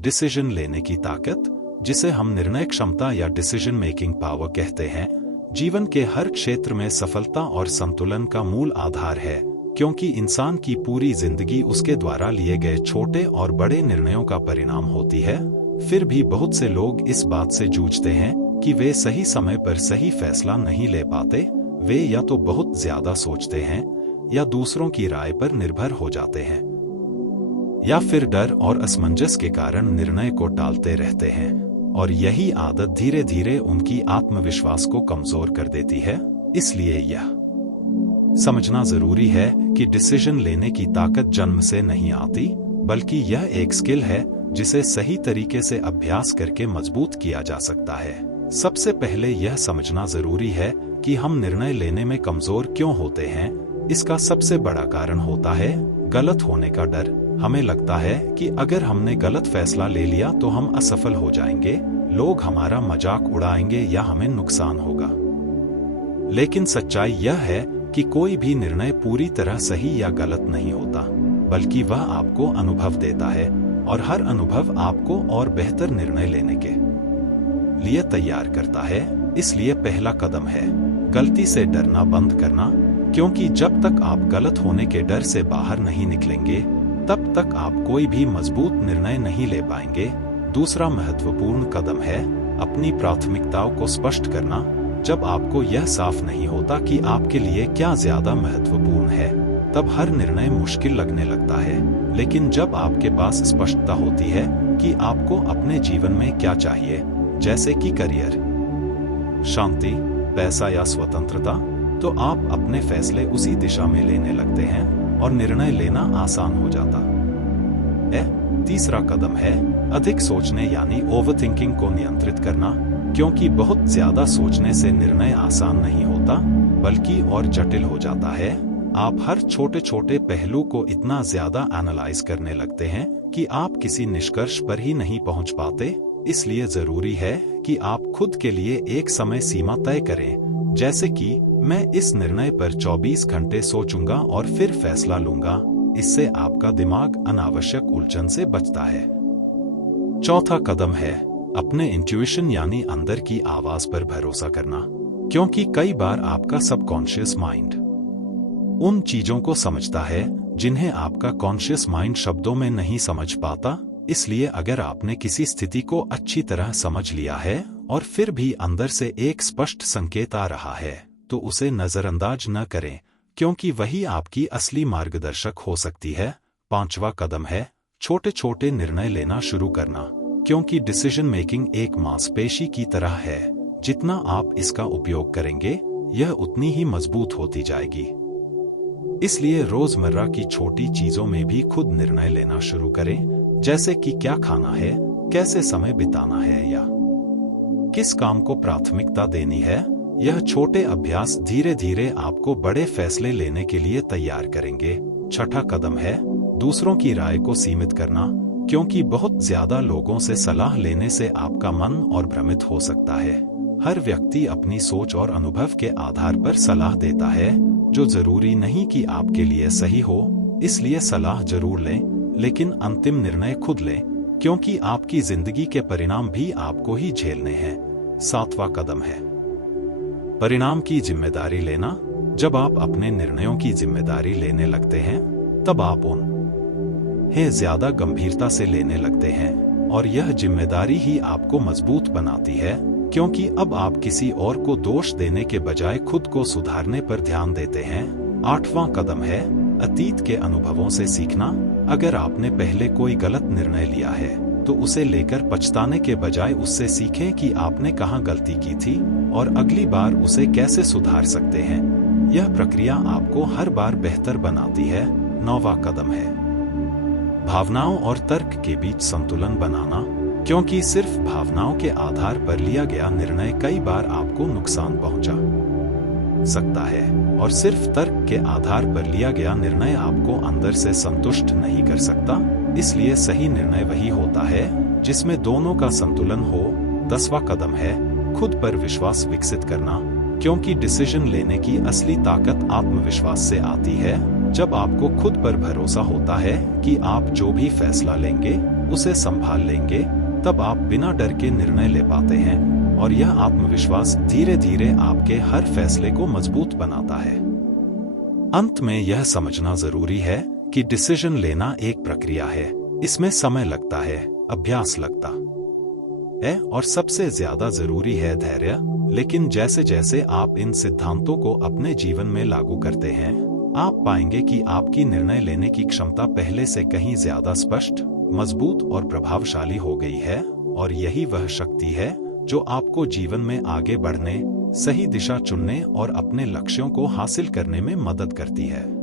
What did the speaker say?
Decision लेने की ताकत, जिसे हम निर्णय क्षमता या डिसीजन मेकिंग पावर कहते हैं, जीवन के हर क्षेत्र में सफलता और संतुलन का मूल आधार है, क्योंकि इंसान की पूरी जिंदगी उसके द्वारा लिए गए छोटे और बड़े निर्णयों का परिणाम होती है। फिर भी बहुत से लोग इस बात से जूझते हैं कि वे सही समय पर सही फैसला नहीं ले पाते। वे या तो बहुत ज्यादा सोचते हैं, या दूसरों की राय पर निर्भर हो जाते हैं, या फिर डर और असमंजस के कारण निर्णय को टालते रहते हैं, और यही आदत धीरे धीरे उनकी आत्मविश्वास को कमजोर कर देती है। इसलिए यह समझना जरूरी है कि डिसीजन लेने की ताकत जन्म से नहीं आती, बल्कि यह एक स्किल है जिसे सही तरीके से अभ्यास करके मजबूत किया जा सकता है। सबसे पहले यह समझना जरूरी है कि हम निर्णय लेने में कमजोर क्यों होते हैं। इसका सबसे बड़ा कारण होता है गलत होने का डर। हमें लगता है कि अगर हमने गलत फैसला ले लिया तो हम असफल हो जाएंगे, लोग हमारा मजाक उड़ाएंगे या हमें नुकसान होगा। लेकिन सच्चाई यह है कि कोई भी निर्णय पूरी तरह सही या गलत नहीं होता, बल्कि वह आपको अनुभव देता है, और हर अनुभव आपको और बेहतर निर्णय लेने के लिए तैयार करता है। इसलिए पहला कदम है गलती से डरना बंद करना, क्योंकि जब तक आप गलत होने के डर से बाहर नहीं निकलेंगे, तब तक आप कोई भी मजबूत निर्णय नहीं ले पाएंगे। दूसरा महत्वपूर्ण कदम है अपनी प्राथमिकताओं को स्पष्ट करना। जब आपको यह साफ नहीं होता कि आपके लिए क्या ज्यादा महत्वपूर्ण है, तब हर निर्णय मुश्किल लगने लगता है। लेकिन जब आपके पास स्पष्टता होती है कि आपको अपने जीवन में क्या चाहिए, जैसे कि करियर, शांति, पैसा या स्वतंत्रता, तो आप अपने फैसले उसी दिशा में लेने लगते हैं और निर्णय लेना आसान हो जाता है। तीसरा कदम है अधिक सोचने यानी ओवरथिंकिंग को नियंत्रित करना, क्योंकि बहुत ज्यादा सोचने से निर्णय आसान नहीं होता, बल्कि और जटिल हो जाता है। आप हर छोटे छोटे पहलू को इतना ज्यादा एनालाइज करने लगते हैं कि आप किसी निष्कर्ष पर ही नहीं पहुंच पाते। इसलिए जरूरी है कि आप खुद के लिए एक समय सीमा तय करें, जैसे कि मैं इस निर्णय पर 24 घंटे सोचूंगा और फिर फैसला लूंगा। इससे आपका दिमाग अनावश्यक उलझन से बचता है। चौथा कदम है अपने इंट्यूशन यानी अंदर की आवाज पर भरोसा करना, क्योंकि कई बार आपका सबकॉन्शियस माइंड उन चीजों को समझता है जिन्हें आपका कॉन्शियस माइंड शब्दों में नहीं समझ पाता। इसलिए अगर आपने किसी स्थिति को अच्छी तरह समझ लिया है और फिर भी अंदर से एक स्पष्ट संकेत आ रहा है, तो उसे नजरअंदाज न करें, क्योंकि वही आपकी असली मार्गदर्शक हो सकती है। पांचवा कदम है छोटे छोटे निर्णय लेना शुरू करना, क्योंकि डिसीजन मेकिंग एक मांसपेशी की तरह है। जितना आप इसका उपयोग करेंगे, यह उतनी ही मजबूत होती जाएगी। इसलिए रोजमर्रा की छोटी चीजों में भी खुद निर्णय लेना शुरू करें, जैसे कि क्या खाना है, कैसे समय बिताना है, या किस काम को प्राथमिकता देनी है। यह छोटे अभ्यास धीरे धीरे आपको बड़े फैसले लेने के लिए तैयार करेंगे। छठा कदम है दूसरों की राय को सीमित करना, क्योंकि बहुत ज्यादा लोगों से सलाह लेने से आपका मन और भ्रमित हो सकता है। हर व्यक्ति अपनी सोच और अनुभव के आधार पर सलाह देता है, जो जरूरी नहीं कि आपके लिए सही हो। इसलिए सलाह जरूर लें, लेकिन अंतिम निर्णय खुद लें, क्योंकि आपकी जिंदगी के परिणाम भी आपको ही झेलने हैं। सातवां कदम है परिणाम की जिम्मेदारी लेना। जब आप अपने निर्णयों की जिम्मेदारी लेने लगते हैं, तब आप उन्हें ज्यादा गंभीरता से लेने लगते हैं, और यह जिम्मेदारी ही आपको मजबूत बनाती है, क्योंकि अब आप किसी और को दोष देने के बजाय खुद को सुधारने पर ध्यान देते हैं। आठवां कदम है अतीत के अनुभवों से सीखना। अगर आपने पहले कोई गलत निर्णय लिया है, तो उसे लेकर पछताने के बजाय उससे सीखें कि आपने कहां गलती की थी और अगली बार उसे कैसे सुधार सकते हैं। यह प्रक्रिया आपको हर बार बेहतर बनाती है। नौवां कदम है भावनाओं और तर्क के बीच संतुलन बनाना, क्योंकि सिर्फ भावनाओं के आधार पर लिया गया निर्णय कई बार आपको नुकसान पहुंचा सकता है, और सिर्फ तर्क के आधार पर लिया गया निर्णय आपको अंदर से संतुष्ट नहीं कर सकता। इसलिए सही निर्णय वही होता है जिसमें दोनों का संतुलन हो। 10वां कदम है खुद पर विश्वास विकसित करना, क्योंकि डिसीजन लेने की असली ताकत आत्मविश्वास से आती है। जब आपको खुद पर भरोसा होता है कि आप जो भी फैसला लेंगे उसे संभाल लेंगे, तब आप बिना डर के निर्णय ले पाते हैं और यह आत्मविश्वास धीरे धीरे आपके हर फैसले को मजबूत बनाता है। अंत में यह समझना जरूरी है कि डिसीजन लेना एक प्रक्रिया है। इसमें समय लगता है, अभ्यास लगता है और सबसे ज्यादा जरूरी है धैर्य। लेकिन जैसे जैसे आप इन सिद्धांतों को अपने जीवन में लागू करते हैं, आप पाएंगे कि आपकी निर्णय लेने की क्षमता पहले से कहीं ज्यादा स्पष्ट, मजबूत और प्रभावशाली हो गई है। और यही वह शक्ति है जो आपको जीवन में आगे बढ़ने, सही दिशा चुनने और अपने लक्ष्यों को हासिल करने में मदद करती है।